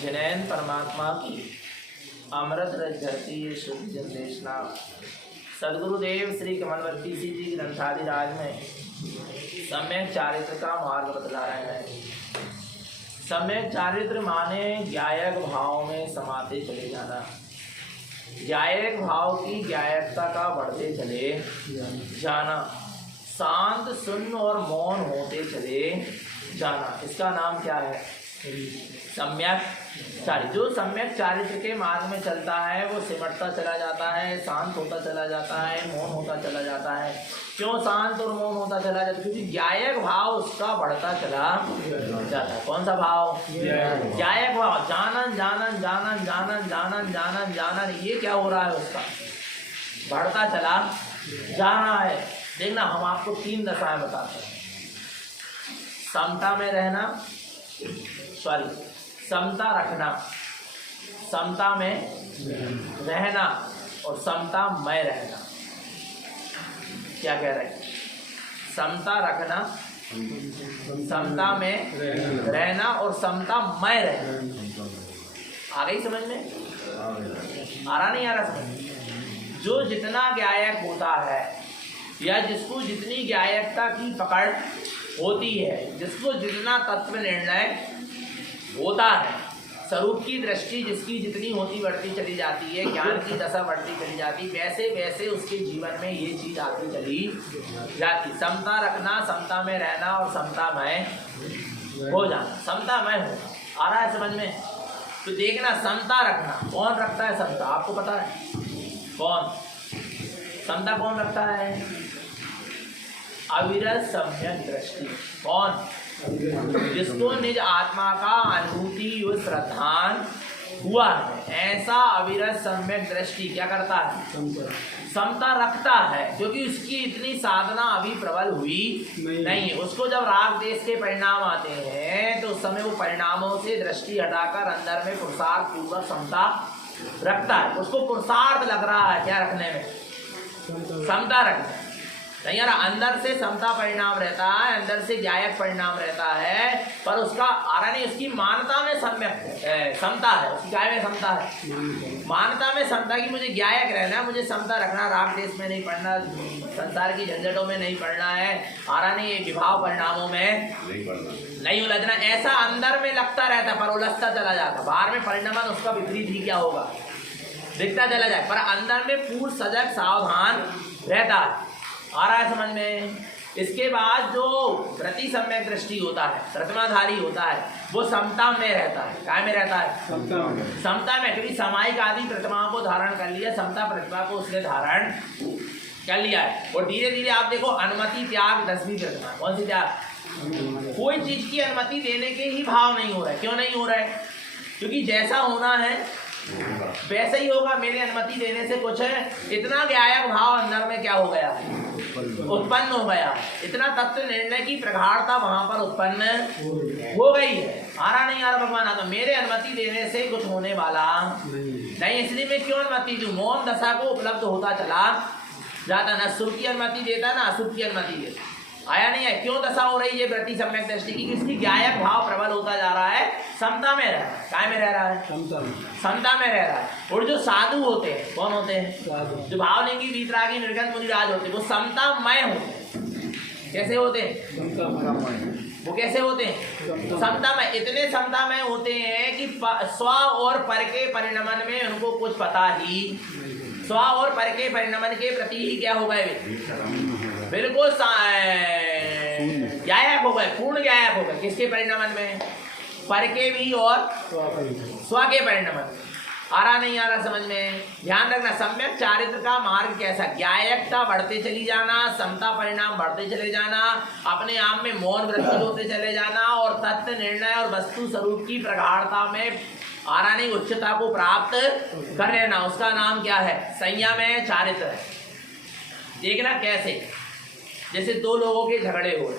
जिनैन परमात्मा की अमृत रस झरती ये शुद्ध जनदेशना सदगुरुदेव श्री कमलवर्ती जी ग्रंथादि राज में सम्यक चारित्र का मार्ग बतला रहे हैं। सम्यक चारित्र माने ज्ञायक भाव में समाते चले जाना, ज्ञायक भाव की ज्ञायकता का बढ़ते चले जाना, शांत शून्य और मौन होते चले जाना, इसका नाम क्या है? सम्यक चारित्र। जो सम्यक चारित्र के मार्ग में चलता है वो सिमटता चला जाता है, शांत होता चला जाता है, मौन होता चला जाता है। क्यों शांत और मौन होता चला जाता है? क्योंकि ज्ञायक भाव उसका बढ़ता चला जाता है। कौन सा भाव? ज्ञायक भाव। जानन जानन जानन जानन जानन जानन जानन, ये क्या हो रहा है? उसका बढ़ता चला जाना है। देखना, हम आपको 3 दशाएं बताते हैं। समता में रहना, समता रखना, समता में रहना और समता में रहना। क्या कह रहे हैं? समता रखना, समता में रहना और समता में रहना। आ गई समझ में? आ रहा नहीं आ रहा समझ? जो जितना ज्ञायक होता है या जिसको जितनी ज्ञायकता की पकड़ होती है, जिसको जितना तत्व निर्णय होता है, स्वरूप की दृष्टि जिसकी जितनी होती बढ़ती चली जाती है, ज्ञान की दशा बढ़ती चली जाती, वैसे वैसे उसके जीवन में ये चीज आती चली जाती। समता रखना, समता में रहना और समता में हो जाना, समता में होना। आ रहा है समझ में? तो देखना, समता रखना कौन रखता है? समता आपको पता है कौन? समता कौन रखता है? अविरत सम्यक दृष्टि। कौन? जिसको निज आत्मा का अनुभूति व श्रद्धान हुआ है, ऐसा अविरत सम्यक दृष्टि क्या करता है? समता रखता है। क्योंकि उसकी इतनी साधना अभी प्रबल हुई नहीं। उसको जब राग देश के परिणाम आते हैं तो उस समय वो परिणामों से दृष्टि हटाकर अंदर में पुरुषार्थ पूर्वक समता रखता है। उसको पुरुषार्थ लग रहा है क्या रखने में? समता रखने नहीं यार। अंदर से समता परिणाम रहता है, अंदर से ज्ञायक परिणाम रहता है, पर उसका आरा नहीं, उसकी मानता में सम्यक समता है। उसकी काय में समता है? मानता में समता की मुझे ज्ञायक रहना, मुझे समता रखना, राग देश में नहीं पढ़ना, संसार की झंझटों में नहीं पढ़ना है, आरा नहीं विभाव परिणामों में नहीं उलझना, ऐसा अंदर में लगता रहता पर उलझता चला जाता। बाहर में परिणाम उसका विपरीत ही क्या होगा? दिखता चला जाए, पर अंदर में पूर्ण सजग सावधान रहता है। आ रहा है समझ में? इसके बाद जो प्रति सम्यक दृष्टि होता है, प्रतिमाधारी होता है, वो समता में रहता है। काय में रहता है? समता में। क्योंकि सामायिक आदि प्रतिमाओं को धारण कर लिया, समता प्रतिमा को उसने धारण कर लिया है। और धीरे धीरे आप देखो, अनुमति त्याग 10वीं प्रतिमा। कौन सी त्याग? कोई चीज की अनुमति देने के ही भाव नहीं हो रहा है। क्यों नहीं हो रहा है? क्योंकि जैसा होना है वैसा ही होगा। मेरे अनुमति देने से कुछ है, इतना ज्ञायक भाव अंदर में क्या हो गया? उत्पन्न हो गया। इतना तत्व निर्णय की प्रगाढ़ता वहां पर उत्पन्न हो गई है। आ रहा नहीं आ रहा भगवान? तो मेरे अनुमति देने से कुछ होने वाला नहीं। इसलिए मैं क्यों अनुमति दूं? मौन दशा को उपलब्ध होता चला जाता। न सुर की अनुमति देता, ना अशुभ की अनुमति देता। आया नहीं है? क्यों दशा हो रही है वृत्ति सम्यक दृष्टि की? इसकी ज्ञायक भाव प्रबल होता जा रहा है, समता में रह रहा है। काय में रह रहा है? समता में रह रहा है। और जो साधु होते हैं, कौन होते हैं? जो भावलिंगी वीतरागी निर्गत मुनिराज होते हैं, वो समतामय होते हैं। कैसे होते हैं? वो कैसे होते हैं? समतामय। इतने समतामय होते हैं कि स्व और पर के परिणमन में उनको कुछ पता ही, स्व और पर के परिणमन के प्रति ही क्या हो गए? बिल्कुल ज्ञायक हो गए, पूर्ण ज्ञायक हो गए। किसके परिणमन में? पर के भी और स्व के परिणमन। आ रहा नहीं आ रहा समझ में? ध्यान रखना, सम्यक चारित्र का मार्ग कैसा? ज्ञायकता बढ़ते चली जाना, समता परिणाम बढ़ते चले जाना, अपने आप में मौन वृत्ति होते चले जाना और तत्व निर्णय और वस्तु स्वरूप की प्रगाढ़ता में आ रहा नहीं उच्चता को प्राप्त कर लेना। उसका नाम क्या है? संयम है, चारित्र है। देखना कैसे? जैसे दो लोगों के झगड़े हो रहे,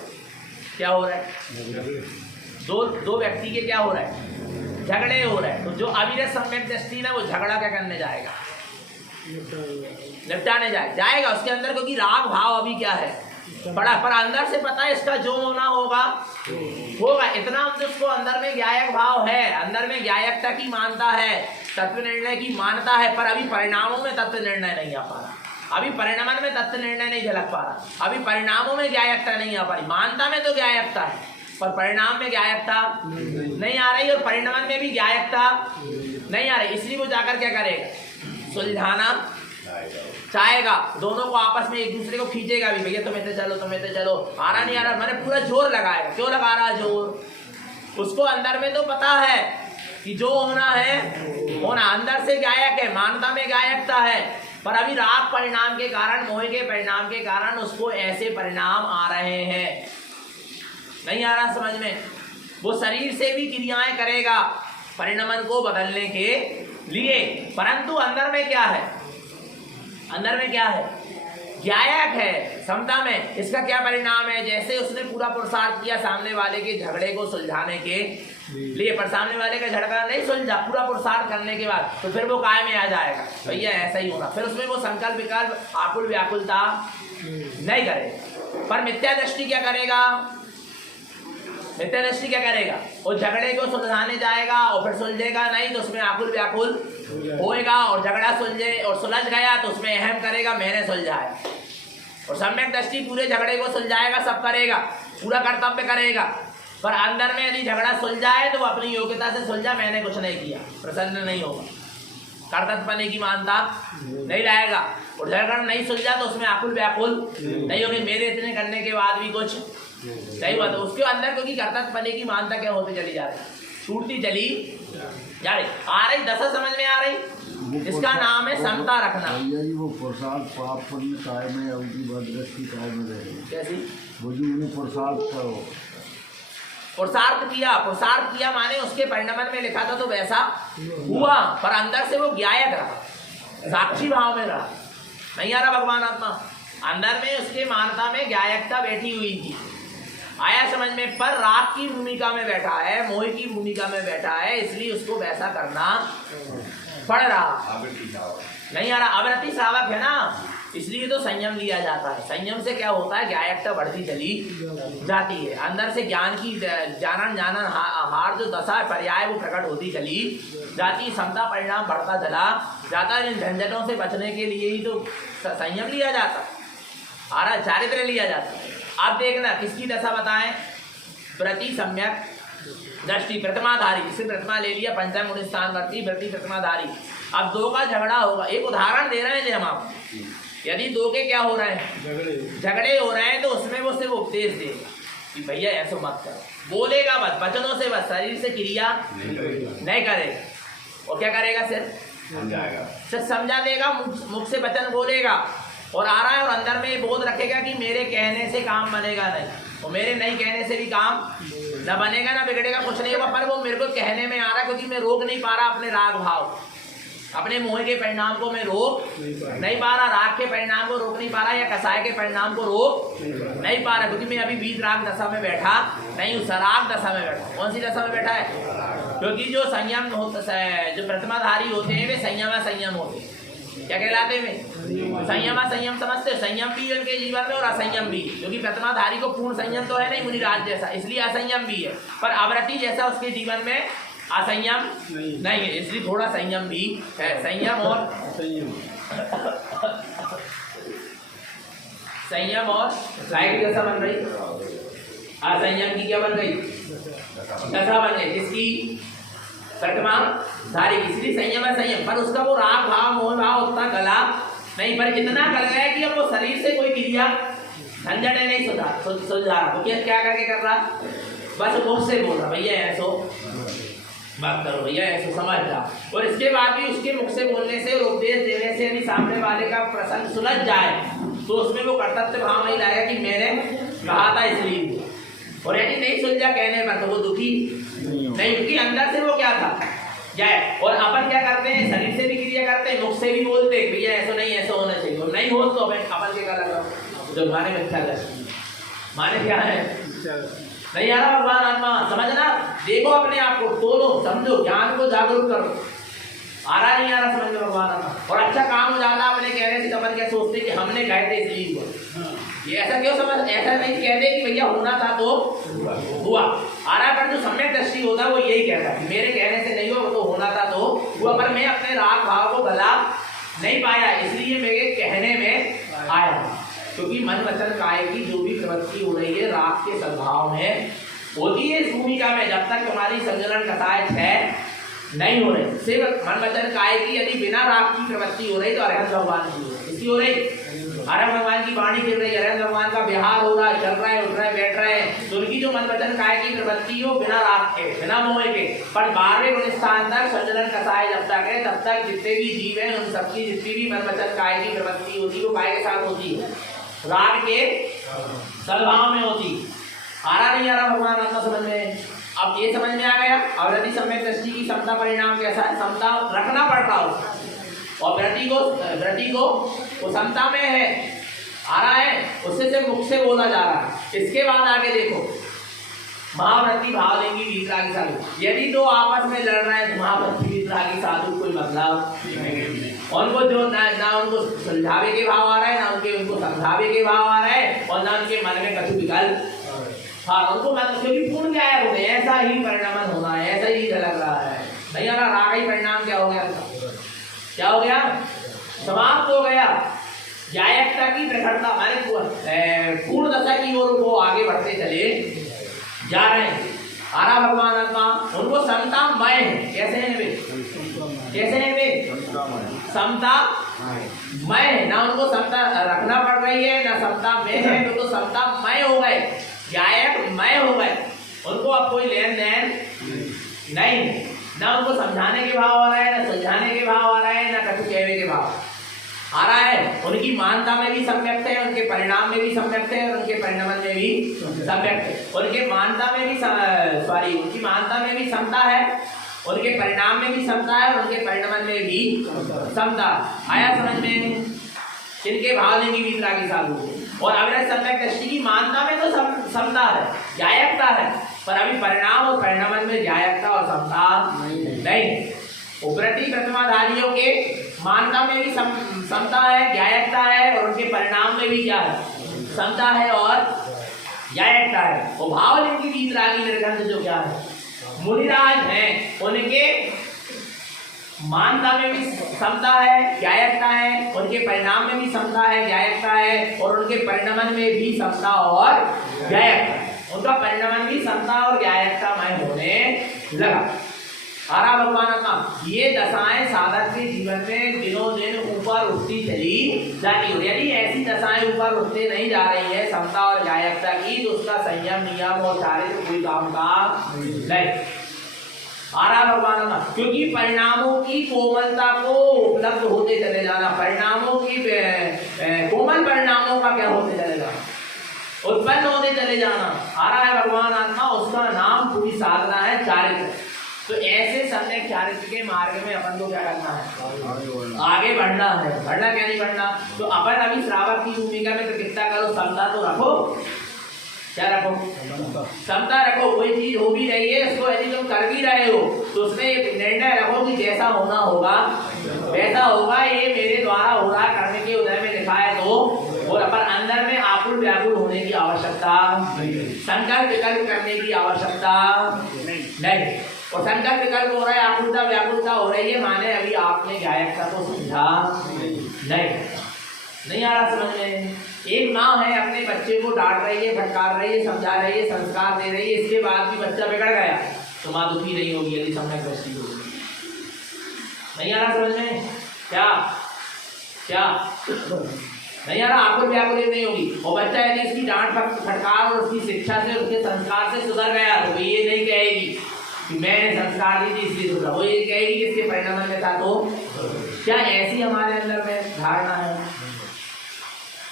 क्या हो रहा है? दो व्यक्ति के क्या हो रहा है? झगड़े हो रहे हैं। तो जो अविरत सम्यक दृष्टि ना, वो झगड़ा क्या करने जाएगा? निपटाने जाएगा उसके अंदर, क्योंकि राग भाव अभी क्या है? पड़ा, पर अंदर से पता है इसका जो होना होगा होगा। इतना हम उसको अंदर में ज्ञायक भाव है, अंदर में ज्ञायकता की मानता है, तत्व निर्णय की मानता है, पर अभी परिणामों में तत्व निर्णय नहीं आ पा रहा, अभी परिणाम में तत्व निर्णय नहीं झलक पा रहा, अभी परिणामों में ज्ञायकता नहीं आ पा रही। मानता में तो ज्ञायकता है पर परिणाम में ज्ञायकता नहीं आ रही, और परिणाम में भी ज्ञायकता नहीं आ रही। इसलिए वो जाकर क्या करेगा, सुलझाना चाहेगा, दोनों को आपस में एक दूसरे को खींचेगा भी, भैया तुम्हें तो चलो, तुम्हें तो चलो, आ रहा नहीं आ रहा, मैंने पूरा जोर लगाएगा। क्यों लगा रहा जोर, उसको अंदर में तो पता है कि जो होना है होना, अंदर से गायक है, मानता में गायकता है, पर अभी राग परिणाम के कारण, मोह के परिणाम के कारण उसको ऐसे परिणाम आ रहे हैं, नहीं आ रहा समझ में। वो शरीर से भी क्रियाएं करेगा परिणामन को बदलने के लिए, परंतु अंदर में क्या है, अंदर में क्या है, ज्ञायक है समता में। इसका क्या परिणाम है, जैसे उसने पूरा पुरुषार्थ किया सामने वाले के झगड़े को सुलझाने के लिए, पर सामने वाले का झगड़ा नहीं सुलझा, पूरा पुरुषार्थ करने के बाद तो फिर वो काय में आ जाएगा, भैया ऐसा ही होगा, फिर उसमें वो संकल्प विकल्प आकुल व्याकुलता नहीं करेगा। पर मिथ्या दृष्टि क्या करेगा, मिथ्या दृष्टि क्या करेगा, वो झगड़े को सुलझाने जाएगा और फिर सुलझेगा नहीं तो उसमें आकुल व्याकुल होएगा, और झगड़ा सुलझे और सुलझ गया तो उसमें अहम करेगा मैंने सुलझाया, और सम्यक दृष्टि पूरे झगड़े को सुलझाएगा, सब करेगा, पूरा कर्तव्य करेगा, पर अंदर में यदि झगड़ा सुलझाए तो वो अपनी योग्यता से सुलझा, मैंने कुछ नहीं किया, प्रसन्न नहीं होगा, कर्तव्य की मानता नहीं लाएगा, और झगड़ा नहीं सुलझा तो उसमें आकुल व्याकुल नहीं होगी, मेरे इतने करने के बाद भी कुछ सही बात है उसके अंदर, क्योंकि कर्तव्य की मानता क्या होती चली जा रही, टूटती चली जा रही। आ रही दशा समझ में आ रही, इसका नाम है समता रखना। वो प्रसाद पाप पुण्य काय में अवधि भद्रष्टि काय में रहेगी, कैसी वो जो उन्हें प्रसाद करो, पुरुषार्थ किया माने उसके परिणाम में लिखा था तो वैसा हुआ, पर अंदर से वो ज्ञायक रहा, साक्षी भाव में रहा, नहीं आ रहा भगवान आत्मा, अंदर में उसके मानता में ज्ञायकता बैठी हुई थी, आया समझ में, पर राग की भूमिका में बैठा है, मोह की भूमिका में बैठा है, इसलिए उसको वैसा करना पड़ रहा, नहीं आ रहा, आवृत्ति श्रावक है ना, इसलिए तो संयम लिया जाता है। संयम से क्या होता है, ज्ञायकता बढ़ती चली जाती है, अंदर से ज्ञान की जानन हार जो दशा पर्याय वो प्रकट होती चली जाती, समता परिणाम बढ़ता चला जाता है। इन झंझटों से बचने के लिए ही तो संयम लिया जाता, आ रहा चारित्र लिया जाता। आप देखना किसकी दशा बताएं, प्रति सम्यक दृष्टि प्रतिमाधारी, जिससे प्रतिमा ले लिया पंचम गुण स्थान वर्ती प्रति प्रतिमाधारी। अब दो का झगड़ा होगा, एक उदाहरण दे रहे हैं हम आपको, यदि दो के क्या हो रहे हैं, झगड़े हो रहे हैं, तो उसमें वो सिर्फ उपदेश देगा कि भैया ऐसा मत करो, बोलेगा बस वचनों से, बस शरीर से क्रिया नहीं करेगा, और क्या करेगा, सिर्फ समझा देगा, मुख से वचन बोलेगा और आ रहा है, और अंदर में बोध रखेगा कि मेरे कहने से काम बनेगा नहीं, और मेरे नहीं कहने से भी काम न बनेगा ना बिगड़ेगा, कुछ नहीं होगा, पर वो मेरे को कहने में आ रहा है क्योंकि मैं रोक नहीं पा रहा अपने राग भाव, अपने मोह के परिणाम को मैं रोक नहीं पा रहा, राग के परिणाम को रोक नहीं पा रहा, या कसाय के परिणाम को रोक नहीं पा रहा, क्योंकि मैं अभी बीज राग दशा में बैठा नहीं हूँ, सराग दशा में बैठा। कौन सी दशा में बैठा है, क्योंकि जो संयम होता है, जो प्रतिमाधारी होते हैं वे संयम होते हैं, क्या कहलाते हैं, संयम समझते, संयम भी उनके जीवन में और असंयम भी, क्योंकि प्रतिमाधारी को पूर्ण संयम तो है नहीं मुनिराज जैसा, इसलिए असंयम भी है, पर आवृत्ति जैसा उसके जीवन में असंयम नहीं है, इसलिए थोड़ा संयम भी है। संयम और गाय की दशा बन रही, असंयम की क्या बन गई, दशा बन गई, जिसकी प्रतिमा धारी, इसलिए संयम है संयम, पर उसका वो राग भाव मोह भाव उतना गला नहीं, पर इतना गल गया कि अब वो शरीर से कोई क्रिया झंझट नहीं सुलझा रहा, वो क्या करके कर रहा, बस मुख से बोल रहा भैया ऐसो बात करो, भैया ऐसे समझ रहा, और इसके बाद भी उसके मुख से बोलने से और उपदेश देने से यदि सामने वाले का प्रसंग सुलझ जाए तो उसमें वो कर्तव्य भाव नहीं लाएगा कि मैंने कहा था इसलिए, और यदि नहीं सुलझा कहने पर तो वो दुखी नहीं, क्योंकि अंदर से वो क्या था जाए। और अपन क्या करते हैं, शरीर से भी क्रिया करते हैं, मुख से भी बोलते हैं भैया ऐसा नहीं, ऐसा होना चाहिए, और नहीं हो तो अपन के क्या लगा, जो माने में अच्छा माने क्या है, नहीं आ रहा भगवान आत्मा, समझना, देखो अपने आप को, तोलो, समझो, ज्ञान को जागरूक करो, आ रहा नहीं आ रहा समझ में भगवान आत्मा, और अच्छा काम हो जाता अपने कहने से। अपन क्या सोचते कि हमने कहे थे इसलिए हुआ, ये ऐसा क्यों समझ, ऐसा नहीं कहते कि भैया होना था तो हुआ। आरा पर जो सम्यक दृष्टि होता है वो यही कहता है मेरे कहने से नहीं हुआ, वो तो होना था तो हुआ, पर मैं अपने राग भाव को गला नहीं पाया, इसलिए मेरे कहने में आया। क्योंकि मन वचन काया की जो भी प्रवृत्ति हो रही है राग के सद्भाव में होती है इस भूमिका में, जब तक तुम्हारी संजलन कथाएं छह नहीं हो रही। सिर्फ मन वचन काय की यदि बिना राग की प्रवृत्ति हो रही तो अरहत भगवान की हो रही, इसकी हो रही अरहत भगवान की वाणी गिर रही, अरहत भगवान का विहार हो रहा है, चल रहा है, उठ रहा है, बैठ रहा है, तो उनकी जो मन वचन काय की प्रवृत्ति हो बिना राग के बिना मोह के, पर 12वें गुण स्थान तक संजलन कथाएं जब तक है तब तक जितने भी जीव हैं उन सबकी जितनी भी मन वचन काय की प्रवृत्ति होती है वो काय के साथ होती है, राग के सद्भाव में होती। आ रहा नहीं आ रहा भगवान आत्मा समझ में? अब ये समझ में आ गया अवृत्ति सम्यक दृष्टि की समता परिणाम कैसा है, समता रखना पड़ रहा हो और वृत्ति को वो समता में है, आ रहा है, उससे से मुख से बोला जा रहा है। इसके बाद आगे देखो महावृत्ति भावलिंगी वीतरागी साधु, यदि दो आपस में लड़ रहे हैं तो महावृत्ति वीतरागी साधु कोई मतलब उनको जो ना उनको सुलझावे के भाव आ रहा है, ना उनको समझावे के भाव आ रहा है, और ना उनके मन में कछु विकल्प, हाँ उनको मतलब क्योंकि पूर्ण क्या है होते ऐसा ही परिणाम होना है, ऐसा ही लग रहा है भैया ना राग ही परिणाम क्या हो गया, क्या हो गया, समाप्त हो गया। जायकता की प्रखरता माने पूर्ण दशा की ओर वो आगे बढ़ते चले जा रहे हैं। आरा भगवान आत्मा उनको समता मय है, कैसे है वे, कैसे है वे, समता मय है, ना उनको समता रखना पड़ रही है ना समता में है, तो समता मय हो गए, गायक मय हो गए, उनको अब कोई लेन देन नहीं, ना उनको समझाने के भाव आ रहा है, ना सुलझाने के भाव आ रहा है, ना कछु कहने के भाव आ रहा है। उनकी मानता में भी सम्यक्त है, उनके परिणाम में भी सम्यक्त है, और उनके परिणाम में भी सम्यक्त है। उनके मानता में भी उनकी मानता में भी समता है, उनके परिणाम में भी समता है, और उनके परिणाम में भी समता। आया समझ में? जिनके भाव लेंगी वीतरागी साधु और अविरत सम्यक दृष्टि की मानता में तो समता है, जायकता है, पर अभी परिणाम और परिणाम में जायकता और समता नहीं। उपरति प्रतिमाधारियों के मानता में भी समता है, जायकता है, और उनके परिणाम में भी क्या है, समता है और जायकता है। और भावलिंग की वीतरागी निर्गंध जो क्या है मुनिराज हैं, उनके मानता में भी समता है, जायकता है, उनके परिणाम में भी समता है, जायकता है, और उनके परिणाम में भी समता और जायकता है। उनका परिणाम भी समता और जायकता में होने लगा। आरा भगवान का ये दशाएं साधक के जीवन में दिनों दिन ऊपर उठती चली जाती हो, यदि ऐसी दशाएं ऊपर उठते नहीं जा रही है समता और जायकता की, तो उसका संयम नियम और चारित्र कोई काम का नहीं। आरा भगवान का क्योंकि परिणामों की कोमलता को उपलब्ध होते चले जाना, परिणामों की कोमल परिणामों का क्या होते चले जाना, उत्पन्न होते चले जाना, आ रहा है भगवान आत्मा, उसका नाम पूरी साधना है चारित्र। तो ऐसे सम्यक चारित्र के मार्ग में अपन को क्या करना है, आगे बढ़ना है। बढ़ना क्या नहीं बढ़ना, तो अपन अभी श्रावक की भूमिका में तो कितना करो, समता तो रखो, क्या रखो, समता रखो। कोई चीज हो भी रही है उसको यदि तुम कर भी रहे हो तो उसमें निर्णय रखो कि जैसा होना होगा वैसा होगा, ये मेरे द्वारा हो रहा करने के उदय में लिखा है तो, और अपन अंदर में आकुल व्याकुल होने की आवश्यकता, संकल्प विकल्प करने की आवश्यकता नहीं। और संकल्प विकल्प हो रहा है, आकुलता व्याकुलता हो रही है, माने अभी आपने गायकता को समझा नहीं आ रहा समझ में। एक माँ है अपने बच्चे को डांट रही है, फटकार रही है, समझा रही है, संस्कार दे रही है, इसके बाद भी बच्चा बिगड़ गया तो माँ दुखी नहीं होगी यदि सम्यक दृष्टि होगी। नहीं आ रहा समझ में? क्या क्या नहीं आ रहा, आकुल व्याकुल नहीं होगी। और बच्चा यदि इसकी डांट फटकार और उसकी शिक्षा से, उसके संस्कार से सुधर गया तो ये नहीं कहेगी कि मैंने संस्कार दी थी इसलिए सुधरा, वो ये कहेगी कि इसके परिणाम में था। तो क्या ऐसी हमारे अंदर में धारणा है?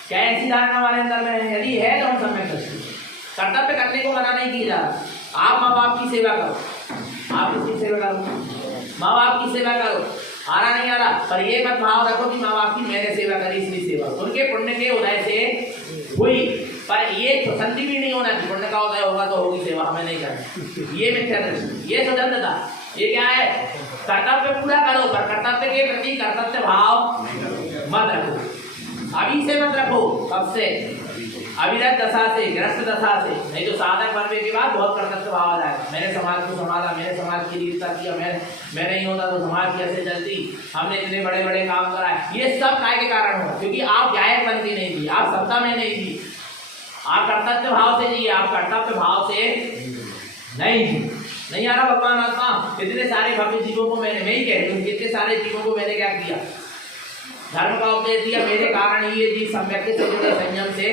क्या ऐसी धारणा हमारे अंदर में है? यदि है तो हम सम्यक दृष्टि, कर्तव्य करने को मना नहीं किया जा रहा। आप माँ बाप की सेवा करो, आप किसकी सेवा करो, माँ बाप की सेवा करो, आ रहा नहीं आ रहा, पर ये मत भाव रखो कि माँ बाप की मैंने सेवा करी इसलिए सेवा, उनके पुण्य के उदय से हुई, पर ये संधि भी नहीं होना कि पुण्य का उदय होगा तो होगी सेवा, हमें नहीं करनी। ये मिथ्या दृष्टि, ये स्वतंत्रता, ये क्या है, कर्तव्य पूरा करो पर कर्तव्य के प्रति कर्तव्य भाव मत रखो। अभी से मत रखो, कब से, अविरत दशा से, ग्रस्त दशा से, नहीं तो साधक बनने के बाद बहुत कर्तव्य भाव आ जाएगा। मैंने समाज को संभाला, मैंने समाज की रीति किया, मैं नहीं होता तो समाज कैसे चलती, हमने इतने बड़े बड़े काम कराए, ये सब काय के कारण हुआ? क्योंकि आप गायक बनती नहीं थी, आप सत्ता में नहीं थी, आप कर्तव्य भाव से जिए, आप कर्तव्य भाव से नहीं आ रहा। भगवान आत्मा इतने सारे भव्य जीवों को मैंने, मैं ही कह रही हूँ, कितने सारे जीवों को मैंने क्या किया, धर्म का उपदेश दिया, मेरे कारण ये जीव सम्यक से जुड़े, संयम से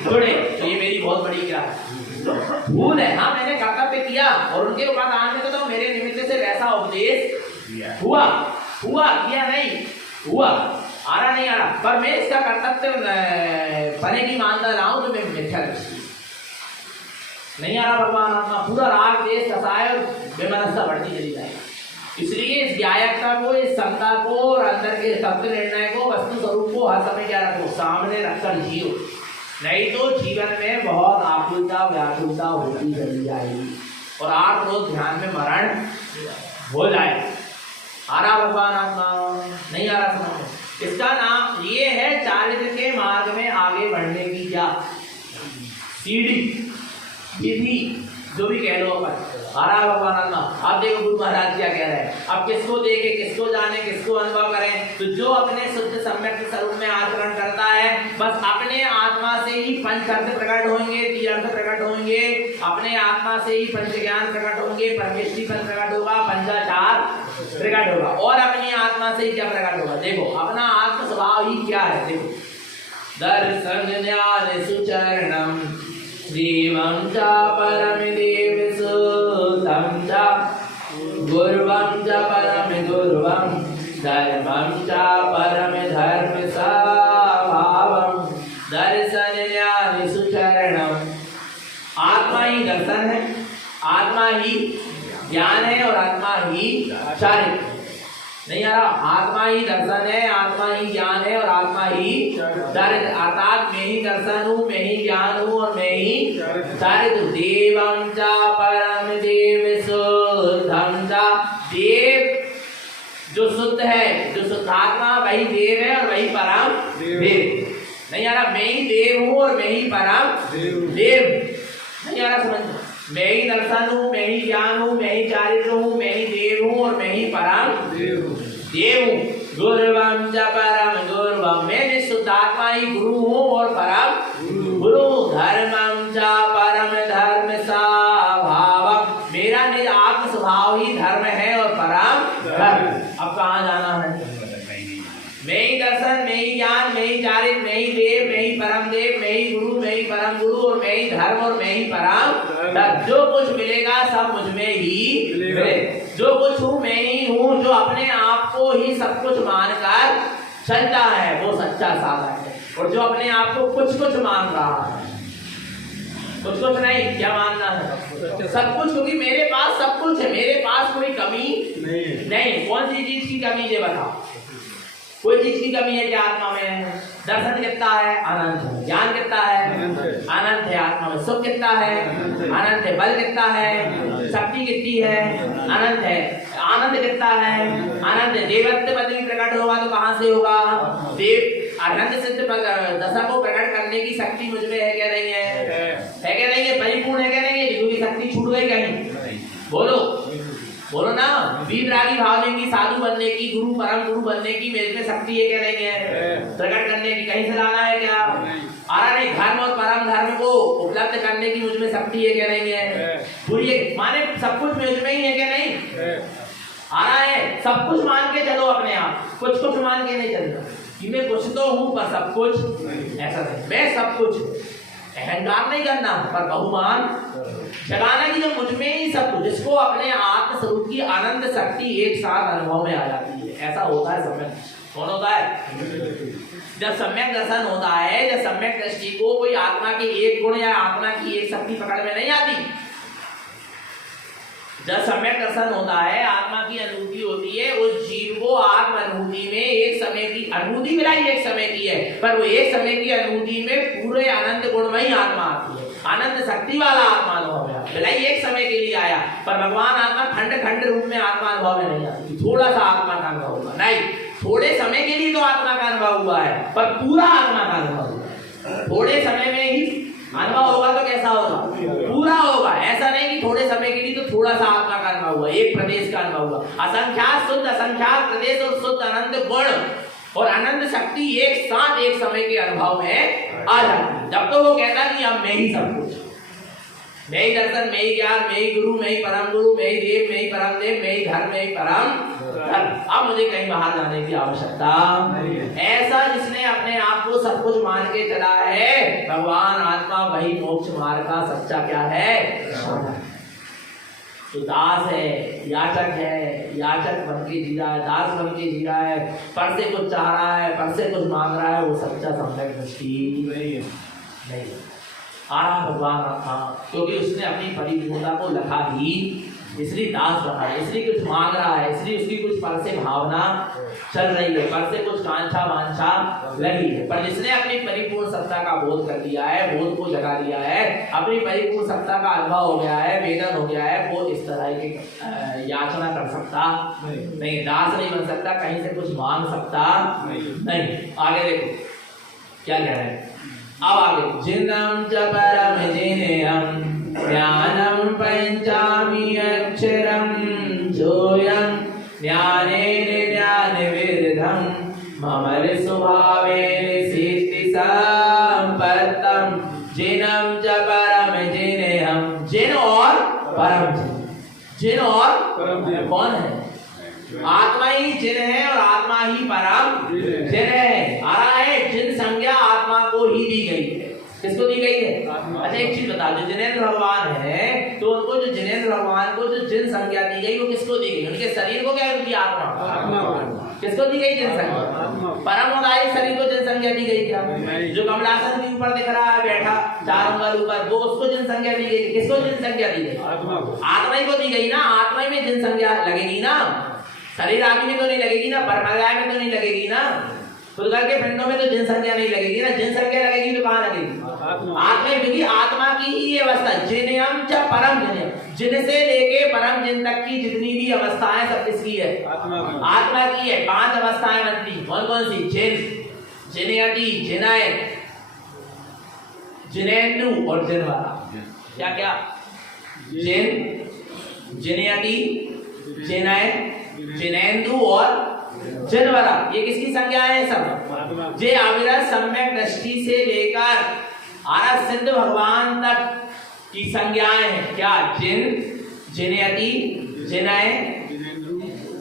जुड़े, तो ये मेरी बहुत बड़ी क्या भूल है। हाँ, मैंने कर्तव्य किया और उनके बाद आने तो मेरे निमित्त से वैसा उपदेश हुआ किया नहीं हुआ, आ रहा नहीं आ रहा, पर मैं इसका कर्तव्य बने की मानता रहा हूं तो मैं मिथ्या नहीं आ रहा। भगवान आत्मा पूरा राग देश कसाय और बेमनस्ता बढ़ती चली जाएगी। इसलिए इस व्यायकता को, इस क्षमता को और अंदर के तत्व निर्णय को, वस्तु स्वरूप को हर समय क्या रखो, सामने रखकर जियो, नहीं तो जीवन में बहुत आकुलता व्याकुलता होती चली जाएगी और आप रोज ध्यान में मरण हो जाए। आ रहा भगवान आत्मा? नहीं आ रहा समझ? इसका नाम ये है चारित्र के मार्ग में आगे बढ़ने की क्या सीढ़ी, विधि, जो भी कह लो अपन। आ रहा भगवान आत्मा? आप देखो गुरु महाराज क्या कह रहे हैं, अब किसको देखे, किसको जाने, किसको अनुभव करें, तो जो अपने शुद्ध सम्यक स्वरूप में आचरण करता है, बस अपने आत्मा से ही पंच अर्थ प्रकट होंगे, तीन अर्थ प्रकट होंगे, अपने आत्मा से ही पंच ज्ञान प्रकट होंगे, परमेष्ठीपन प्रकट होगा, पंचाचार प्रकट होगा, और अपनी आत्मा से ही क्या प्रकट होगा? देखो अपना आत्म स्वभाव ही क्या है, देखो दर्शन न्याय सुचरणम देवं च परम देव सुतं च गुरुवं च परम गुरुवं धर्मं च परम धर्म स्वभावं दर्शन न्याय सुचरणम। आत्मा ही दर्शन है, आत्मा ही ज्ञान है और आत्मा ही चारित्र। नहीं आ रहा? आत्मा ही दर्शन है, आत्मा ही ज्ञान है और आत्मा ही चारित्र, अर्थात मैं ही दर्शन हूँ, मैं ही ज्ञान हूँ और मैं ही चारित्र। देवं च परम देव शुद्धं च, देव जो शुद्ध है, जो शुद्धात्मा वही देव है और वही परम देव। नहीं आ रहा? मैं ही देव हूँ और मैं ही परम देव। नहीं आ रहा समझ? मैं ही दर्शन हूँ, मैं ही ज्ञान हूँ, मैं ही चारित्र हूँ, मैं ही देव हूँ और मैं ही परम देव हूँ। गुरुवं च परम गुरुवं, मैं जिस शुद्धात्मा ही गुरु हूँ और परम गुरु। धर्मं च परम धर्म स्वभावं, मेरा निज आत्म स्वभाव ही धर्म है और परम धर्म। अब कहाँ जाना है? मैं ही दर्शन, मैं ही ज्ञान, मैं ही चारित्र, मैं ही देव, मैं ही परम देव, मैं ही गुरु, मैं ही परम गुरु और मैं ही धर्म और मैं ही परम धर्म। जो कुछ मिलेगा सब मुझ में ही मिले, जो कुछ हूँ मैं ही हूँ, जो अपने आप को ही सब कुछ मानकर चलता है वो सच्चा साधक है। और जो अपने आप को कुछ मान रहा है, कुछ नहीं, क्या मानना है? सब कुछ, क्योंकि मेरे पास सब कुछ है, मेरे पास कोई कमी नहीं। कौन सी चीज की कमी है बताओ? कोई चीज की कमी है क्या आत्मा में? दर्शन कितना है? अनंत है। ज्ञान कितना है? अनंत है। आत्मा में सुख कितना है? अनंत है। बल कितना है? शक्ति कितनी है? अनंत है। आनंद कितना है? अनंत है। देवत्व पद भी प्रकट होगा तो कहाँ से होगा? देव अनंत सिद्ध दशा को प्रकट करने की शक्ति मुझ में है क्या नहीं है? है क्या नहीं है? परिपूर्ण है क्या नहीं है? क्योंकि शक्ति छूट गई कहीं? बोलो ना। वीतरागी भावने की, साधु बनने की, गुरु परम गुरु बनने की मेरे में शक्ति है क्या नहीं है? प्रकट करने की कहीं से लाना है क्या? आ रहा नहीं। धर्म और परम धर्म को उपलब्ध करने की मुझ में शक्ति है क्या नहीं है? पूरी माने सब कुछ मुझ में ही है क्या नहीं? आ रहा है। सब कुछ मान के चलो अपने आप, कुछ मान के नहीं चलना कि मैं कुछ तो हूँ पर सब कुछ ऐसा नहीं। मैं सब कुछ, अहंकार नहीं करना पर बहुमान जगाना कि जो मुझ में ही सब कुछ, जिसको अपने आत्म स्वरूप की आनंद शक्ति एक साथ अनुभव में आ जाती है। ऐसा होता है सम्यक। कौन होता है? जब सम्यक दर्शन होता है, जब सम्यक दृष्टि को कोई आत्मा के एक गुण या आत्मा की एक शक्ति पकड़ में नहीं आती, जब सम्यक दर्शन होता है, आत्मा की अनुभूति होती है, उस जीव को आत्म अनुभूति में एक समय की अनुभूति मिलाई, एक समय की है, पर वो एक समय की अनुभूति में पूरे आनंद गुणमयी आत्मा आती है, आनंद शक्ति वाला आत्मा अनुभव में मिलाई, एक समय के लिए आया। पर भगवान आत्मा खंड खंड रूप में आत्मा अनुभव में नहीं आती, थोड़ा सा आत्मा का अनुभव हुआ नहीं, थोड़े समय के लिए तो आत्मा का अनुभव हुआ है, पर पूरा आत्मा का अनुभव हुआ। थोड़े समय में ही अनुभव होगा तो कैसा होगा? पूरा होगा। ऐसा नहीं कि थोड़े समय के लिए तो थोड़ा सा आत्मा का अनुभव हुआ, एक प्रदेश का अनुभव हुआ। असंख्यात शुद्ध असंख्यात प्रदेश और शुद्ध अनंत गुण और अनंत शक्ति एक साथ एक समय के अनुभव में आ जाती। जब तो वो कहता कि अब मैं ही सब कुछ, मैं ही दर्शन, मैं ही ज्ञान, मैं ही गुरु, मैं ही परम गुरु, मैं ही देव, मैं ही परम देव, मैं ही धर्म, मैं ही परम धर्म, अब मुझे कहीं बाहर जाने की आवश्यकता नहीं। ऐसा जिसने अपने आप को सब कुछ मान के चला है, भगवान आत्मा वही मोक्ष मार्ग का सच्चा क्या है? तो दास है, याचक बन के जी रहा है, दास बन के जी रहा है, पर से कुछ चाह रहा है, पर से कुछ मांग रहा है, वो सच्चा सम्यक दृष्टि नहीं। आरा भगवान आत्मा, क्योंकि उसने अपनी परिपूर्णता को लखा ही, इसलिए दास बना है, इसलिए कुछ मांग रहा है, इसलिए उसकी कुछ पर से भावना चल रही है, पर से कुछ कांक्षा वांछा लगी है। पर जिसने अपनी परिपूर्ण सत्ता का बोध कर लिया है, बोध को जगा लिया है, अपनी परिपूर्ण सत्ता का अनुभव हो गया है, वेदन हो गया है, वो इस तरह की याचना कर सकता नहीं, दास नहीं बन सकता, कहीं से कुछ मांग सकता नहीं। आगे देखो क्या कह रहे हैं, अब आगे, जिनम च परम जिनेयम ज्ञानम पंचामी अक्षरम जोयम ज्ञानेन ज्ञान विरधम ममल स्वभावेन सिद्धि संपत्तम। जिनम च परम जिनेयम, जिन और परम जिन और कौन है? आत्मा ही जिन है और आत्मा ही परम जिन है। आ रहा है, जिन संज्ञा आत्मा को ही दी गई है। किसको दी गई है? अच्छा एक चीज बता दो, जिनेंद्र भगवान है तो उनको जो जिनेंद्र भगवान को जो जिन संज्ञा दी गई वो किसको दी गई? उनके शरीर को क्या उनकी आत्मा किसको दी गई? जिन संज्ञा। परम उदाई शरीर को जिन संज्ञा दी गई क्या? जो कमलासन के ऊपर दिख रहा है बैठा चार उंगल ऊपर, वो उसको जिन संज्ञा दी गई। किसको जिन संज्ञा दी गई? आत्मा ही को दी गई ना। आत्मा में जिन संज्ञा लगेगी ना, शरीर आदमी में तो नहीं लगेगी ना, परमात्मा में तो नहीं लगेगी ना, खुदगर के पिंडों में तो जिन संज्ञा नहीं लगेगी ना। जिन संज्ञा लगेगी तो कहाँ लगेगी? आत्मा, क्योंकि आत्मा की ही अवस्था जिनयम च परम जिनयम, जिन से लेके परम जिन तक की जितनी भी अवस्थाएं सब किसकी है? आत्मा की है। 5 अवस्थाएं बनती, कौन कौन सी? जिन, जिनयति, जिनय, जिनेंद्र और जिनवारा। क्या क्या? जिन, जिनयति, जिनय, जिनेंद्र और जिनवरा, ये किसकी संज्ञा है? सब जे अविरत सम्यक दृष्टि से लेकर आरा सिद्ध भगवान तक की संज्ञाएं हैं। क्या? जिन, जिनयति, जिनय,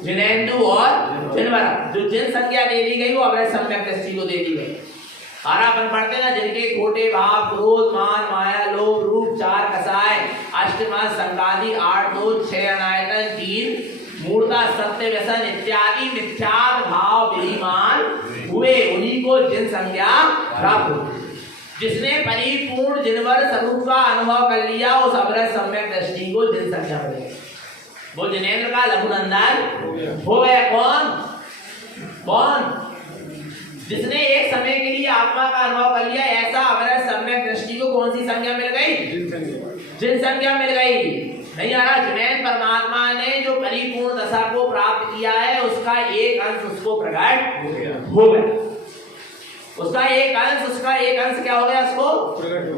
जिनेंद्र और जिनवरा। जो जिन संज्ञा दे दी गई वो अविरत सम्यक दृष्टि को दे दी गई। आरा अपन पढ़ते ना, जिनके खोटे भाव, क्रोध, मान, माया, लोभ, रूप, 4 कसाय, अष्टमास, संगादि, 8 दोष, 6 अनायतन, 3 मूर्ता, सत्य, व्यसन इत्यादि मिथ्यात्व भाव विधिमान हुए, उन्हीं को जिन संज्ञा प्राप्त हुई। जिसने परिपूर्ण जिनवर स्वरूप का अनुभव कर लिया, उस अविरत सम्यक दृष्टि को जिन संज्ञा मिलेगी। वो जिनेंद्र का लघुनंदन हो गया। कौन? जिसने एक समय के लिए आत्मा का अनुभव कर लिया, ऐसा अविरत सम्यक दृष्टि को कौन सी संज्ञा मिल गई? जिन संज्ञा मिल गई। नहीं आ रहा? जिनेंद्र परमात्मा ने जो परिपूर्ण दशा को प्राप्त किया है, उसका एक अंश उसको प्रकट हो गया। उसका एक अंश क्या हो गया? उसको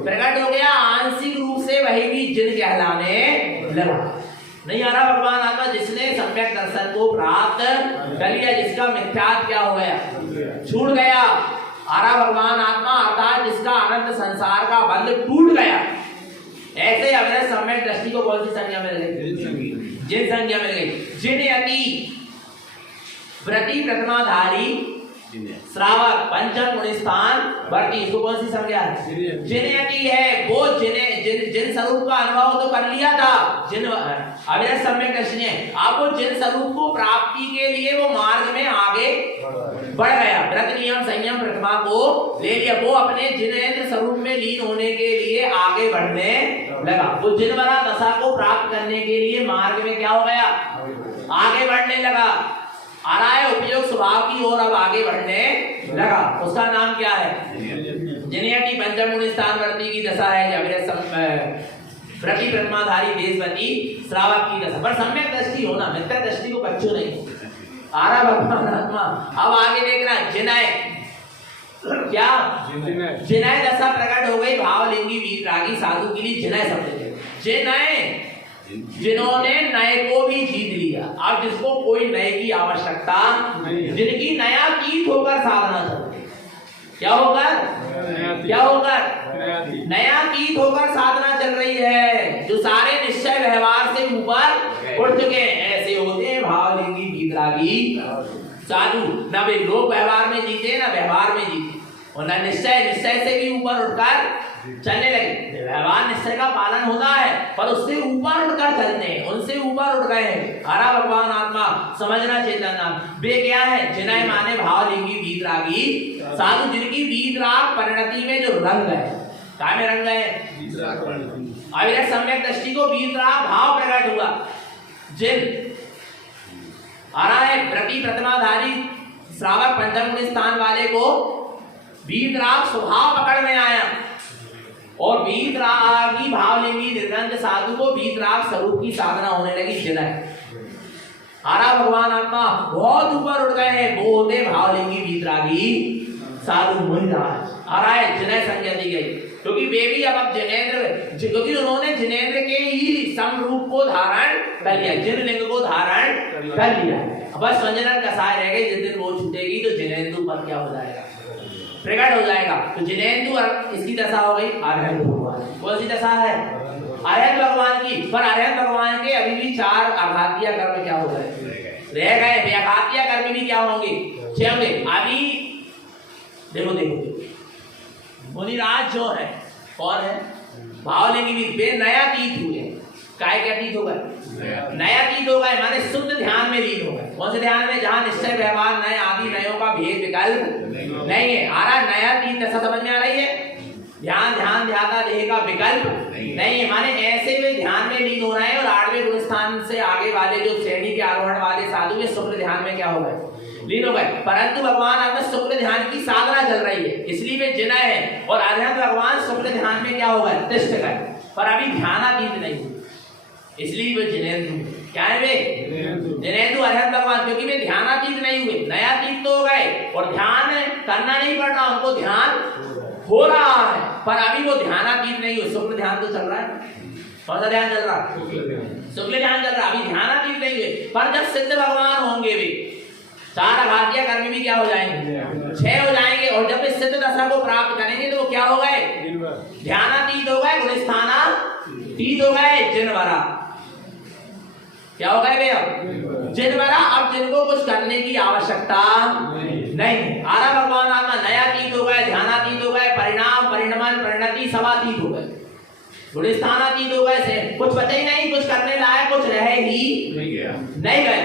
प्रकट हो गया। आंशिक रूप से वही भी जिन कहलाने लगा। नहीं आ रहा? भगवान आत्मा जिसने सम्यक दर्शन को प्राप्त कर लिया, जिसका मिथ्यात्व क्या हो गया? छूट गया। आ रहा? भगवान आत्मा अर्थात जिसका अनंत संसार का बंध टूट गया। ऐसे अविरत सम्यक दृष्टि को कौन सी संज्ञा मिल गई? जिन संज्ञा मिल गई। जिनयति, व्रति प्रतिमाधारी, श्रावक, पंचम गुणस्थान वर्ती, इसको कौन सी संज्ञा है? जिनयति है। वो जिन स्वरूप का अनुभव तो कर लिया था, जिन अविरत सम्यक दर्शनी है। आपको जिन स्वरूप को प्राप्ति के लिए वो मार्ग में आगे बढ़ गया, व्रत नियम संयम प्रतिमा को ले लिया, वो अपने जिनेंद्र स्वरूप में लीन होने के लिए आगे बढ़ने लगा। वो जिनवरा दशा को प्राप्त करने के लिए मार्ग में क्या हो गया? आगे बढ़ने लगा। आ रहा है उपयोग स्वभाव की ओर अब आगे बढ़ने लगा। उसका नाम क्या है? जिनयति पंचम गुण स्थान वर्ती की दशा है। व्रति प्रतिमाधारी देशवती श्रावक की दशा। पर सम्यक दृष्टि होना, मिथ्या दृष्टि को बच्चों नहीं। आ रहा भगवान आत्मा। अब आगे देखना, जिनय क्या जिनय दशा प्रकट हो गई, भावलिंगी वीतरागी साधु के लिए जिनय शब्द है। जिनय जिन्होंने नए को भी जीत लिया। अब जिसको कोई नए की आवश्यकता, जिनकी नया कीट होकर साधना चल रही, क्या होकर नया कीट होकर साधना चल रही है, जो सारे निश्चय व्यवहार से ऊपर उठ चुके हैं, ऐसे होते हैं भावलिंगी वीतरागी साधु। न वे लोक व्यवहार में जीते, न व्यवहार में जीते, और न निश्चय से भी ऊपर उठकर चलने लगे। व्यवहार निश्चय का पालन होता है, पर उससे ऊपर उठकर चलते हैं, उनसे ऊपर उठ गए हैं। हरा भगवान आत्मा समझना चेतन वे क्या है? जिनय माने भावलिंगी वीतरागी साधु, जिनकी वीतराग परिणति में जो रंग है, क्या में रंग है? अविरत सम्यक दृष्टि को वीतराग भाव प्रकट हुआ। जिन आ रहा है प्रति प्रतिमाधारी श्रावक पंचम गुण स्थान वाले को वीतराग स्वभाव पकड़ में आया, और वीतरागी भावलिंगी निर्गंध साधु को वीतराग स्वरूप की साधना होने लगी। जिनय आरा भगवान आत्मा बहुत ऊपर उठ गए हैं, वो होते भावलिंगी वीतरागी साधु मुनिराज। आ रहा है जिनय संज्ञा दी गई, क्योंकि वे भी अब जिनेंद्र, क्योंकि उन्होंने जिनेंद्र के ही समरूप को धारण कर लिया, जिन लिंग को धारण कर लिया। बस संजनन कसाय रह गई, जिस दिन वो छूटेगी तो जिनेंदु पर क्या हो जाएगा? प्रकट हो जाएगा। तो जिनेंदु इसकी दशा हो गई अरहंत भगवान। कौन सी दशा है? अरहंत भगवान की। पर अरहंत भगवान के अभी भी 4 आघातीय कर्म क्या हो गए? रह गए। व्याघातीय कर्म भी क्या होंगे? 6 होंगे। अभी देखो मुनिराज जो है, कौन है? भावलिंगी भी वे नया तीत हुए। काय क्या तीत हो गए? नया तीत हो गए, माने शुद्ध ध्यान में लीन हो गए। कौन से ध्यान में? जहां निश्चय व्यवहार नए आदि नयों का भेद विकल्प नहीं है। आ रहा नया तीत दशा समझ में आ रही है? ध्यान ध्याता देह का विकल्प नहीं है, माने ऐसे वे ध्यान में लीन हो रहे हैं। और 8वें गुण स्थान से आगे वाले जो श्रेणी के आरोहण वाले साधु वे शुक्ल ध्यान में क्या हो गए? लीन हो गए। परंतु भगवान आपने शुक्ल ध्यान की साधना चल रही है, इसलिए वे जिनय है। और अरहंत भगवान शुक्ल ध्यान में क्या हो गए? तिष्ठ गए, पर अभी ध्यानातीत नहीं हुए, इसलिए वे जिनेंद्र। क्या है वे? जिनेंद्र अरहंत भगवान, क्योंकि वे ध्यानातीत नहीं हुए। नयातीत तो हो गए और ध्यान करना नहीं पड़ रहा, उनको ध्यान हो रहा है, पर अभी वो ध्यानातीत नहीं हुए। शुक्ल ध्यान तो चल रहा है। कौन सा ध्यान चल रहा है? शुक्ल ध्यान चल रहा है, अभी ध्यानातीत नहीं हुए। पर जब सिद्ध भगवान होंगे वे 4 आघातीय कर्म भी क्या हो जाएंगे? 6 हो जाएंगे। और जब वे सिद्ध दशा को प्राप्त करेंगे तो वो क्या हो गए? ध्यानातीत हो गए, गुणस्थानातीत हो गए, जिनवरा। क्या हो गए वे? अब जिनवरा। अब जिनको कुछ करने की आवश्यकता नहीं। आरा भगवान आत्मा नयातीत हो गए, ध्यानातीत हो गए, परिणाम परिणमन परिणति सवातीत हो गए, गुणस्थानातीत हो गए। कुछ बचे ही नहीं, कुछ करने लायक कुछ रहे ही नहीं गए।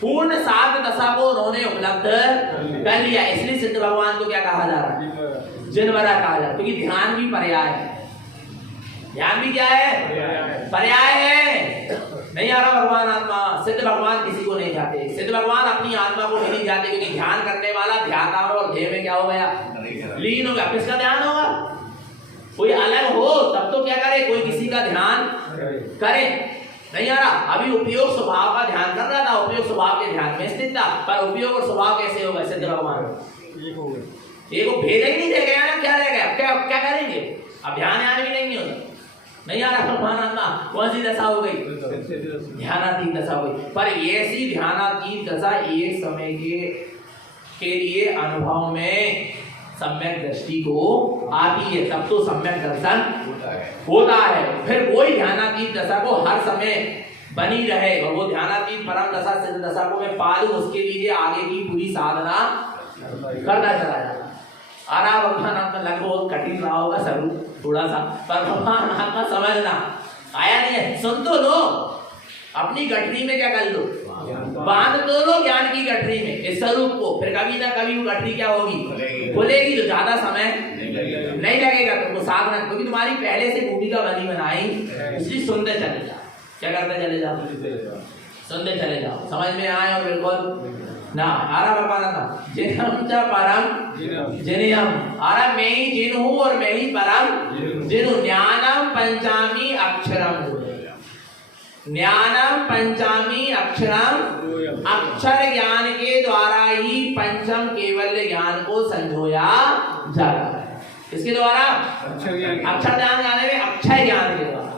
पूर्ण साध दशा को उन्होंने उपलब्ध कर लिया, इसलिए सिद्ध भगवान को क्या कहा जा रहा है? जिनवरा कहा जा रहा है, क्योंकि ध्यान भी पर्याय है। ध्यान भी क्या है? पर्याय है। नहीं आ रहा भगवान आत्मा। सिद्ध भगवान किसी को नहीं जाते, सिद्ध भगवान अपनी आत्मा को नहीं जाते, क्योंकि ध्येय करने वाला ध्याता और ध्येय में क्या हो गया? लीन हो गया। किसका ध्यान होगा? कोई अलग हो तब तो क्या करे? कोई किसी का ध्यान करे। नहीं आ रहा। अभी उपयोग स्वभाव का ध्यान कर रहा था, उपयोग स्वभाव के ध्यान में स्थित था, पर उपयोग और स्वभाव कैसे होगा? सिद्ध भगवान एक भेद ही नहीं रह गया ना, क्या रह गया? क्या करेंगे? अब ध्यान भी नहीं होता। नहीं आ रहा भगवान आत्मा। कौन सी दशा हो गई? ध्यानातीत दशा हो गई। पर ऐसी ध्यानातीत दशा एक समय के लिए अनुभव में सम्यक दृष्टि को आती है, तब तो सम्यक दर्शन होता है। फिर वही ध्यानातीत दशा को हर समय बनी रहे, और वो ध्यानातीत परम दशा सिद्ध दशा को मैं पालूं, उसके लिए आगे की पूरी साधना करता चला जाता। आरा भगवान आत्मा लगभग कठिन रहा होगा स्वरूप थोड़ा सा, पर भगवान आत्मा समझना आया नहीं है। सुन तो लो, अपनी गठरी में क्या कर लो? बांध तो लो ज्ञान की गठरी में इस स्वरूप को, फिर कभी ना कभी वो गठरी क्या होगी? खुलेगी। तो ज्यादा समय नहीं लगेगा तुमको साधना, क्योंकि तुम्हारी पहले से भूमिका बनी बनाई, इसलिए सुनते चले जाओ। क्या करते चले जाओ? सुनते चले जाओ। समझ में आए? और बिल्कुल ना। आरा भगवान था जिनम च परम जिनियम। आरा मैं ही जिन हूँ और मैं ही परम जिन हूँ। ज्ञानम पंचामी अक्षरम। ज्ञानम पंचामी अक्षरम। अक्षर ज्ञान के द्वारा ही पंचम केवल ज्ञान को संजोया जाता है। इसके द्वारा अक्षर ज्ञान यानी में अक्षय ज्ञान के द्वारा,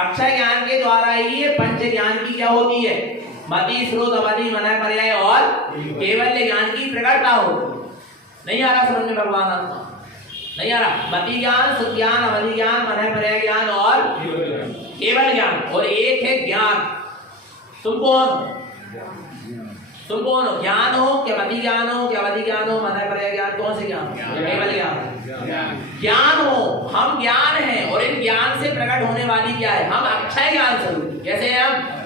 अक्षय ज्ञान के द्वारा ही ये पंच ज्ञान की क्या होती है, मति स्रोत अवधि मनय पर्याय और केवल्य ज्ञान की प्रकटता होती है। नहीं आ रहा समझ में भगवान आत्मा? नहीं आ रहा? मति ज्ञान, सुख ज्ञान, अवधि ज्ञान, मनय पर्याय ज्ञान और केवल ज्ञान, और एक है ज्ञान। तुम कौन हो? ज्ञान हो क्या मति ज्ञान हो क्या अवधि ज्ञान हो मनय पर्याय ज्ञान, कौन से ज्ञान? केवल ज्ञान। ज्ञान हो, हम ज्ञान हैं, और इन ज्ञान से प्रकट होने वाली क्या है? हम अक्षय ज्ञान स्वरूप। कैसे हैं हम?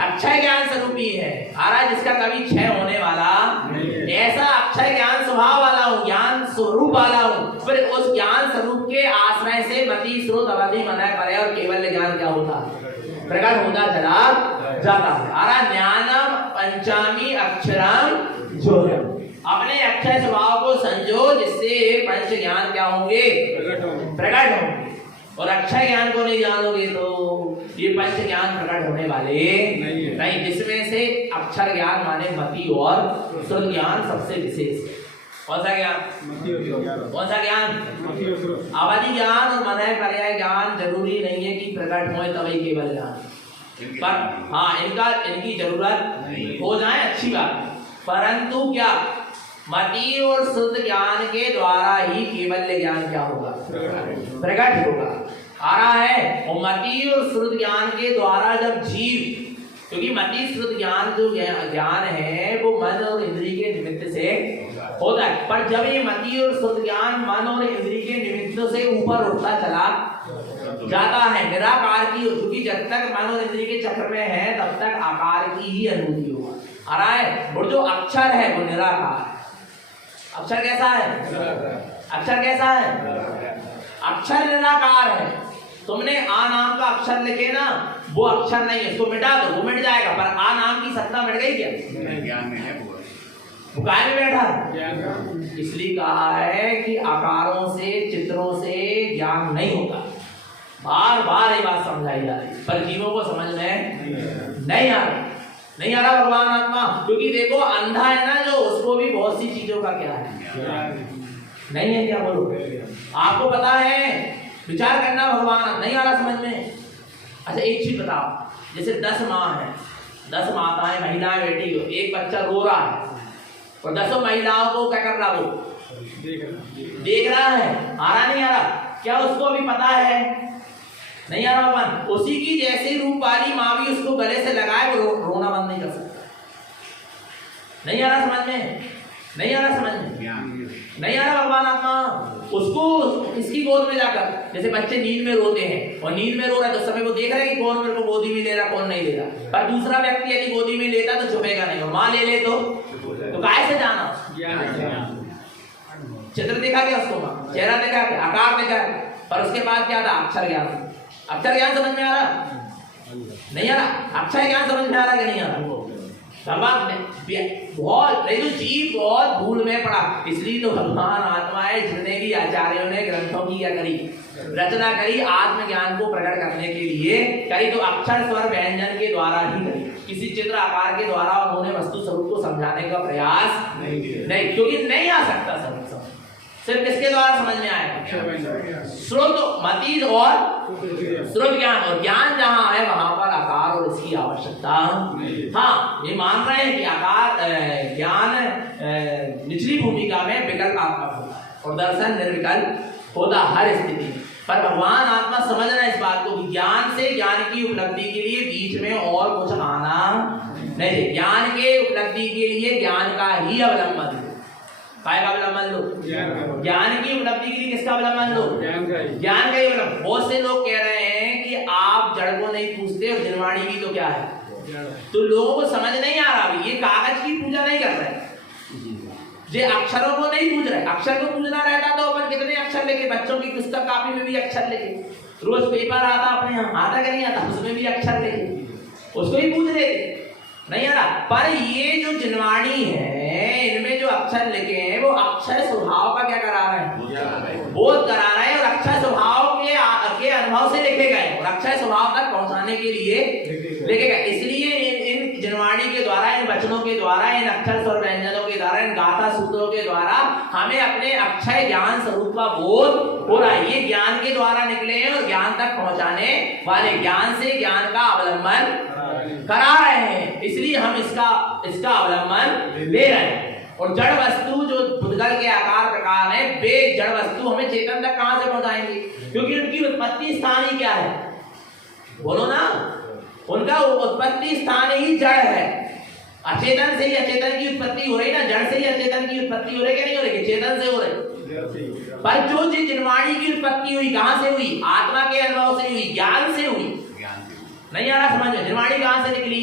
अक्षय ज्ञान स्वरूपी है। आरा जिसका कभी क्षय होने वाला ऐसा अक्षय ज्ञान स्वभाव वाला हूँ, ज्ञान स्वरूप वाला हूँ। फिर उस ज्ञान स्वरूप के आश्रय से मति स्रोत अवधि मनय पर्याय और केवल ज्ञान क्या होता है? प्रकट होता चला जाता है। आरा ज्ञानम पंचामी अक्षरम जोरम, अपने अक्षय स्वभाव को संजो जिससे पंच ज्ञान क्या होंगे? प्रकट होंगे। और अक्षय ज्ञान को नहीं जानोगे तो ये पंच ज्ञान प्रकट होने वाले नहीं। जिसमें से अक्षर ज्ञान माने मति और श्रुत ज्ञान सबसे विशेष है। कौन सा ज्ञान? कौन सा ज्ञान? अवधि ज्ञान और मनय पर्याय ज्ञान जरूरी नहीं है कि प्रकट होए तभी केवल ज्ञान, पर हाँ इनकी जरूरत हो जाए अच्छी बात, परंतु क्या मति और शुद्ध ज्ञान के द्वारा ही केवल ज्ञान क्या होगा? प्रकट होगा। आ रहा है। और मति और शुद्ध ज्ञान के द्वारा जब जीव, क्योंकि मति शुद्ध ज्ञान जो ज्ञान है वो मन और इंद्रिय के निमित्त से होता है, पर जब ये मति और शुद्ध ज्ञान मन और इंद्रिय के निमित्त से ऊपर उठता चला जाता है निराकार की, क्योंकि जब तक मन और इंद्रिय के चक्र में है तब तक आकार की ही अनुभूति होगा। आ रहा है। और जो अक्षर है वो निराकार है। अक्षर कैसा है? अक्षर कैसा है? अक्षर निराकार है। तुमने आ नाम का अक्षर लिखे ना, वो अक्षर नहीं है, उसको मिटा दो, वो मिट जाएगा, पर आ नाम की सत्ता मिट गई क्या? ज्ञान में है वो काय में बैठा है। इसलिए कहा है कि आकारों से चित्रों से ज्ञान नहीं होता। बार बार ये बात समझाई जा रही, पर जीवों को समझ में नहीं आ रही। नहीं आ रहा भगवान आत्मा, क्योंकि देखो अंधा है ना जो, उसको भी बहुत सी चीजों का क्या है नहीं है। क्या बोलो? आपको पता है, विचार करना भगवान नहीं आ रहा समझ में। अच्छा एक चीज बताओ, जैसे 10 माँ है, 10 माताएं महिलाएं बैठी हो, एक बच्चा रो रहा है और 10 महिलाओं को क्या कर रहा, वो देख रहा है। आ रहा नहीं आ रहा? क्या उसको अभी पता है? नहीं आ रहा भगवान। उसी की जैसी रूप वाली माँ भी उसको गले से लगाए, वो रोना बंद नहीं कर सकता। नहीं आ रहा समझ में? नहीं आ रहा समझ में? नहीं आ रहा भगवान आत्मा। उसको इसकी गोद में जाकर, जैसे बच्चे नींद में रोते हैं और नींद में रो रहा है तो समय वो देख रहा है कि कौन मेरे को गोदी में ले रहा कौन नहीं ले रहा, पर दूसरा व्यक्ति यदि गोदी में लेता तो छुपेगा नहीं, और माँ ले ले तो काहे से जाना? चित्र देखा क्या उसको? माँ चेहरा देखा क्या? आकार देखा, पर उसके बाद क्या था? अक्षर ज्ञान। अक्षर ज्ञान समझ में आ रहा? नहीं आ रहा? अक्षर ज्ञान समझ में आ रहा कि नहीं आ रहा? बहुत नहीं तो जीव बहुत भूल में पड़ा। इसलिए तो भगवान आत्मा है, जितने भी आचार्यों ने ग्रंथों की क्या करी, रचना करी, आत्मज्ञान को प्रकट करने के लिए करी, तो अक्षर स्वर व्यंजन के द्वारा ही करी। किसी चित्र आकार के द्वारा उन्होंने वस्तु स्वरूप को समझाने का प्रयास नहीं, क्योंकि नहीं आ सकता सब। सिर्फ किसके द्वारा समझ में आएगा? श्रुत मति और श्रुत ज्ञान, और ज्ञान जहाँ है वहां पर आकार और इसकी आवश्यकता। हाँ ये मान रहे हैं कि आकार ज्ञान निचली भूमिका में विकल्पात्मक होता है और दर्शन निर्विकल्प होता हर स्थिति में। पर भगवान आत्मा समझना इस बात को कि ज्ञान से ज्ञान की उपलब्धि के लिए बीच में और कुछ आना नहीं। ज्ञान के उपलब्धि के लिए ज्ञान का ही अवलंबन लो। काय का अवलंबन लो? ज्ञान की उपलब्धि के लिए किसका अवलंबन लो? ज्ञान का ही अवलंबन। बहुत से लोग कह रहे हैं कि आप जड़ को नहीं पूजते और जिनवाणी की तो क्या है, तो लोगों को समझ नहीं आ रहा। ये कागज की पूजा नहीं कर रहे, ये अक्षरों को नहीं पूज रहे। अक्षर को पूजना रहता तो अपन कितने अक्षर लेके, बच्चों की पुस्तक कापी में भी अक्षर लेके, रोज पेपर आता अपने यहाँ आता कि नहीं आता, उसमें भी अक्षर लेके उसको ही पूज लेते। नहीं आ रहा? पर ये जो जिनवाणी है, इनमें जो अक्षर लिखे हैं वो अक्षय स्वभाव का क्या करा रहे हैं? बोध करा रहे हैं, और अक्षय स्वभाव के अनुभव से लिखे गए और अक्षय स्वभाव तक पहुंचाने के लिए लिखे गए। इसलिए इन जिनवाणी के द्वारा, इन वचनों के द्वारा, इन अक्षर स्वर व्यंजनों के द्वारा, इन गाथा सूत्रों के द्वारा हमें अपने अक्षय ज्ञान स्वरूप का बोध हो रहा है। ये ज्ञान के द्वारा निकले हैं और ज्ञान तक पहुंचाने वाले, ज्ञान से ज्ञान का अवलंबन करा रहे हैं, इसलिए हम इसका अवलंबन ले रहे हैं। और जड़ वस्तु जो भूतगल के आकार प्रकार है, वे जड़ वस्तु हमें चेतन तक कहां से पहुंचाएंगे? क्योंकि उनकी उत्पत्ति स्थान ही क्या है? बोलो ना, उनका उत्पत्ति स्थान ही जड़ है। अचेतन से ही अचेतन की उत्पत्ति हो रही ना, जड़ से ही अचेतन की उत्पत्ति हो रही क्या नहीं हो रही? चेतन से हो रही। पर जो जिनवाणी की उत्पत्ति हुई कहां से हुई? आत्मा के अनुभव से हुई, ज्ञान से हुई। नहीं आ रहा समझ में? जिनवाणी कहां से निकली?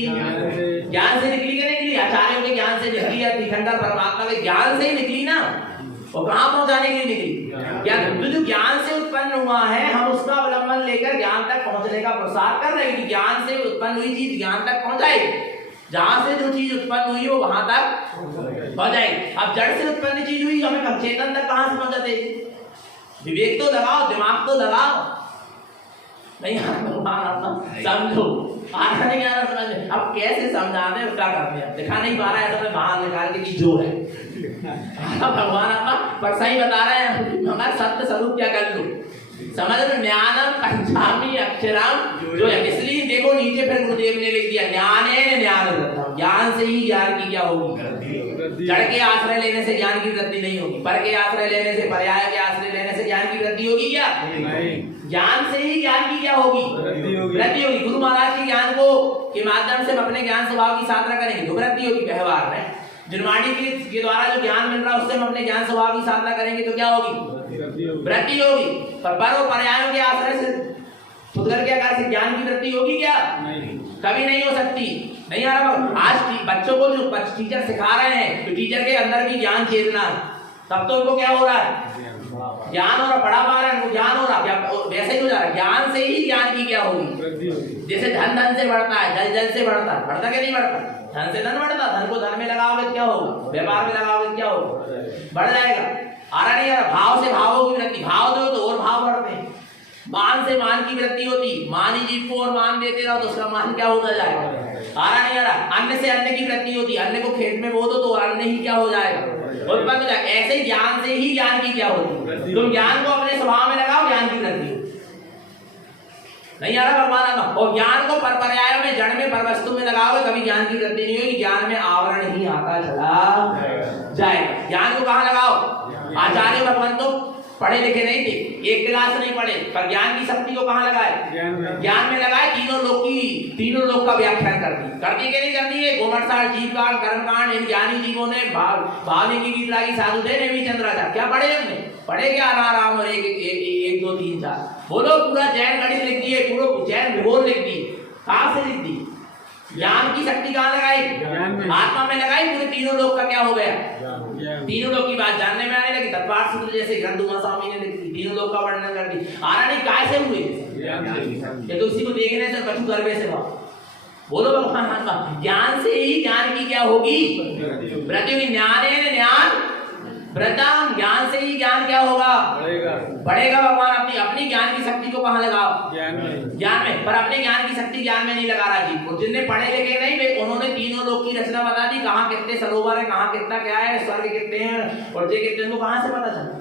ज्ञान से निकली कि नहीं निकली? आचार्यों के ज्ञान से निकली, या तीर्थंकर परमात्मा के ज्ञान से ही निकली ना। और कहां पहुंचाने के लिए निकली? ज्ञान। जो ज्ञान से उत्पन्न हुआ है, हम उसका अवलंबन लेकर ज्ञान तक पहुंचने का प्रसार कर रहे हैं कि ज्ञान से उत्पन्न हुई चीज ज्ञान तक पहुंचाएगी। जहां से जो चीज उत्पन्न हुई वो वहां तक पहुंच जाएगी। अब जड़ से उत्पन्न चीज हुई, हमें चेतन तक कहां से पहुंचाते? विवेक तो लगाओ, दिमाग तो लगाओ। नहीं समझो, आता नहीं आ रहा समझ में। अब कैसे समझाते हैं, क्या करते हैं? दिखा नहीं पा रहा है तो मैं बाहर निकाल के कि जो है भगवान अपना पर सही बता रहे हैं। हमारा सत्य स्वरूप क्या कर लो, समझ लो। ज्ञानम पंचामी अक्षरम जो है, इसलिए देखो नीचे फिर गुरुदेव ने लिख दिया ज्ञानेन ज्ञान वृद्धि। ज्ञान से ही ज्ञान की क्या होगी? जड़ के आश्रय लेने से ज्ञान की वृद्धि नहीं होगी। पर के आश्रय लेने से, पर्याय के आश्रय लेने से ज्ञान की वृद्धि होगी क्या? ज्ञान से ही ज्ञान की क्या होगी? वृद्धि होगी। गुरु महाराज के ज्ञान को के माध्यम से हम अपने ज्ञान स्वभाव की साधना करेंगे तो वृद्धि होगी व्यवहार में। जिनवाणी के द्वारा जो ज्ञान मिल रहा है उससे हम अपने ज्ञान स्वभाव की साधना करेंगे तो क्या होगी? वृद्धि होगी। पर पर्यायों के आश्रय से, भूतगल के आकार से ज्ञान की वृद्धि होगी क्या? कभी नहीं हो सकती। नहीं आ रहा। आज बच्चों को जो टीचर सिखा रहे हैं तो टीचर के अंदर भी ज्ञान चेतना है, तब तो उनको क्या हो रहा है? ज्ञान हो रहा, पढ़ा पा रहा है, उनको ज्ञान हो रहा। वैसे ही हो जा रहा है। ज्ञान से ही ज्ञान की क्या होगी? जैसे धन धन से बढ़ता है, जल जल से बढ़ता है। बढ़ता क्या नहीं बढ़ता? धन से धन बढ़ता। धन को धन में लगाओगे क्या होगा? व्यापार में लगाओगे क्या होगा? बढ़ जाएगा। आ रहा नहीं आ रहा? भाव से भावों की वृद्धि, भाव दो तो और भाव बढ़ते हैं। मान से मान की वृद्धि होती, मान ही जीव को और मान देते रहो तो उसका मान क्या होता जाएगा? आ रहा नहीं आ रहा? अन्न से अन्न की वृद्धि होती, अन्न को खेत में बो दो तो अन्न ही क्या हो जाएगा? उत्पन्न हो जाएगा। ऐसे ही ज्ञान से ही ज्ञान की क्या होती? तुम ज्ञान को अपने स्वभाव में लगाओ, ज्ञान की वृद्धि होती। नहीं आ रहा भगवान आता? और ज्ञान को पर पर्यायों में, जड़ में, पर वस्तु में लगाओगे कभी ज्ञान की वृद्धि नहीं होगी। ज्ञान में आवरण ही आता चला जाएगा। ज्ञान को कहां लगाओ? आचार्य भगवान तो पढ़े लिखे नहीं थे, एक क्लास नहीं पढ़े, पर ज्ञान की शक्ति को कहां लगाए? ज्ञान में लगाए। तीनों लोक का व्याख्यान कर दी कि नहीं कर दी है? गोमरसार, जीवकांड, कर्मकांड, इन ज्ञानी जीवों ने भावने की गीत लागी साधु थे, नेमी चंद्राचार्य। क्या पढ़े हमने? पढ़े क्या? राम और एक दो तीन चार बोलो। पूरा जैन गणित लिख दिए, पूरा जैन भूगोल लिख दी। कहां से लिख दी? ज्ञान की शक्ति कहां लगाई? आत्मा में लगाई। पूरे तीनों लोक का क्या हो गया? तीनों लोक की बात जानने में आने लगी। तत्पाठ सूत्र जैसे ग्रंथुमा स्वामी ने लिखी, तीनों लोक का वर्णन कर दी। आरा नहीं कैसे हुए? ये तो उसी को देखने से कछु गर्वे से भाव। बोलो भगवान, ज्ञान से ही ज्ञान की क्या होगी? वृद्धि होगी। ज्ञानेन ज्ञान वृद्धम, ज्ञान से ही ज्ञान क्या होगा? बढ़ेगा। भगवान अपनी ज्ञान की शक्ति को कहां लगाओ? ज्ञान में। पर अपने ज्ञान की शक्ति ज्ञान में नहीं लगा रहा जी। और जिनने पढ़े लिखे नहीं वे, उन्होंने तीनों लोक की रचना बता दी। कहां कितने सरोवर है, कहां कितना क्या है, स्वर्ग कितने हैं और जे कितने, उनको कहां से पता चला?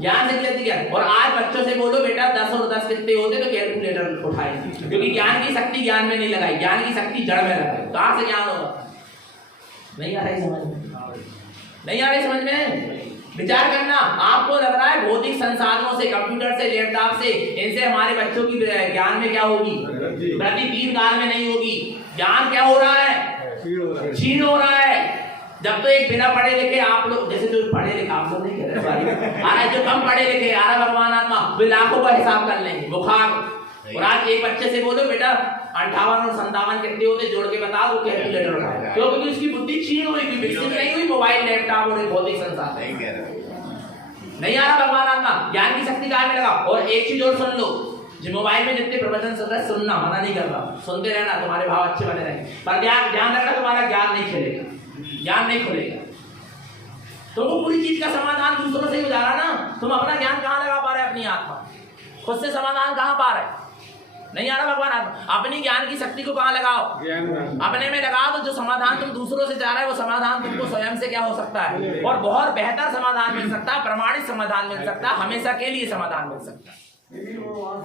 ज्ञान से किया। और आज बच्चों से बोलो बेटा 10 और 10 कितने होते तो कैलकुलेटर उठाएंगे, क्योंकि ज्ञान की शक्ति ज्ञान में नहीं लगाई, ज्ञान की शक्ति जड़ में लगाई। कहां से ज्ञान होगा? नहीं आ रही समझ में? नहीं आ रही समझ में? विचार करना। आपको लग रहा है भौतिक संसाधनों से, कंप्यूटर से, लैपटॉप से, इनसे हमारे बच्चों की ज्ञान में क्या होगी? वृद्धि 3 काल में नहीं होगी। ज्ञान क्या हो रहा है? क्षीण हो रहा है। जब तो एक बिना पढ़े लिखे आप लोग, जैसे जो पढ़े लिखे आप लोग नहीं कह रहे, जो कम पढ़े लिखे आ रहा भगवान आत्मा, वे लाखों का हिसाब कर लेंगे। बुखार। और आज एक बच्चे से बोलो बेटा 58 और 57 कितने होते जोड़ के बताओ, वो कैलकुलेटर उठाएगा। क्योंकि उसकी बुद्धि क्षीण हुई, विकसित नहीं हुई। मोबाइल, लैपटॉप और भौतिक संसाधन नहीं आ रहा भगवान आत्मा। ज्ञान की शक्ति कहां में लगा? और एक चीज और सुन लो, जो मोबाइल में जितने प्रवचन सुन रहे, सुनना मना नहीं कर रहा, सुनते रहना, तुम्हारे भाव अच्छे बने रहेंगे। पर ध्यान रखना, तुम्हारा ज्ञान नहीं खेलेगा, ज्ञान नहीं खुलेगा। तो वो पूरी चीज का समाधान दूसरों से ही हो जा रहा ना। तुम अपना ज्ञान कहां लगा पा रहे? अपनी आत्मा। खुद से समाधान कहां पा रहे? नहीं आ रहा भगवान आत्मा। अपनी ज्ञान की शक्ति को कहाँ लगाओ? अपने में लगाओ, तो जो समाधान तुम दूसरों से चाह रहे हो वो समाधान तुमको स्वयं से क्या हो सकता है, और बहुत बेहतर समाधान मिल सकता है, प्रमाणित समाधान मिल सकता है, हमेशा के लिए समाधान मिल सकता है।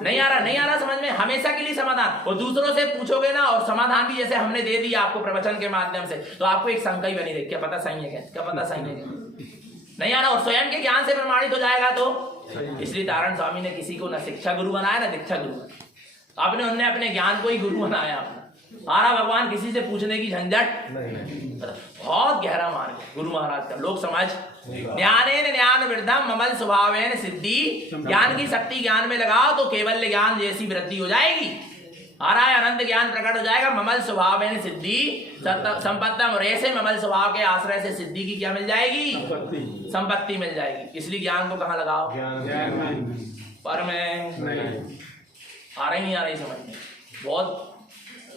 नहीं आ रहा समझ में? हमेशा के लिए समाधान। और दूसरों से पूछोगे ना, और समाधान भी जैसे हमने दे दिया आपको प्रवचन के माध्यम से, तो आपको एक शंका ही बनी रही, क्या पता सही है क्या पता सही है नहीं आ रहा, और स्वयं के ज्ञान से प्रमाणित हो जाएगा। तो इसलिए तारण स्वामी ने किसी को न शिक्षा गुरु बनाया ना दीक्षा गुरु बनाया, आपने उन्हें अपने ज्ञान को ही गुरु बनाया अपना। आरा भगवान किसी से पूछने की झंझट नहीं। बहुत गहरा मार्ग है गुरु महाराज का। लोग समझ ज्ञानेन ज्ञान वृद्धम ममल स्वभावेन सिद्धि, ज्ञान की शक्ति ज्ञान में लगाओ तो केवल ज्ञान जैसी वृद्धि हो जाएगी। आ रहा है अनंत ज्ञान प्रकट हो जाएगा। ममल स्वभावेन सिद्धि संपत्तम, और ऐसे ममल स्वभाव के आश्रय से सिद्धि की क्या मिल जाएगी? संपत्ति मिल जाएगी। इसलिए ज्ञान को कहाँ लगाओ? पर में आ रही समझ में, बहुत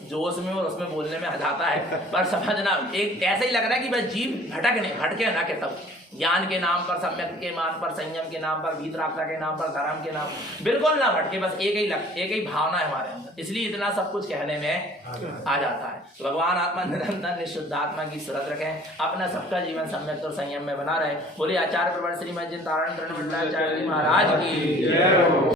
जोश में और उसमें बोलने में आ जाता है, पर समझना एक ऐसा ही लग रहा है कि बस जीव भटके ना, के तब ज्ञान के नाम पर, सम्यक के नाम पर, संयम के नाम पर, वीतरागता के नाम पर, धर्म के नाम, बिल्कुल ना भटके, बस एक ही भावना है हमारे अंदर। इसलिए इतना सब कुछ कहने में आ जाता है। तो भगवान आत्मा निरंतर निशुद्ध आत्मा की सूरत रखें, अपना सबका जीवन सम्यक और संयम में बना रहे। बोले आचार्य प्रवर श्रीमद जिन तारण महाराज की।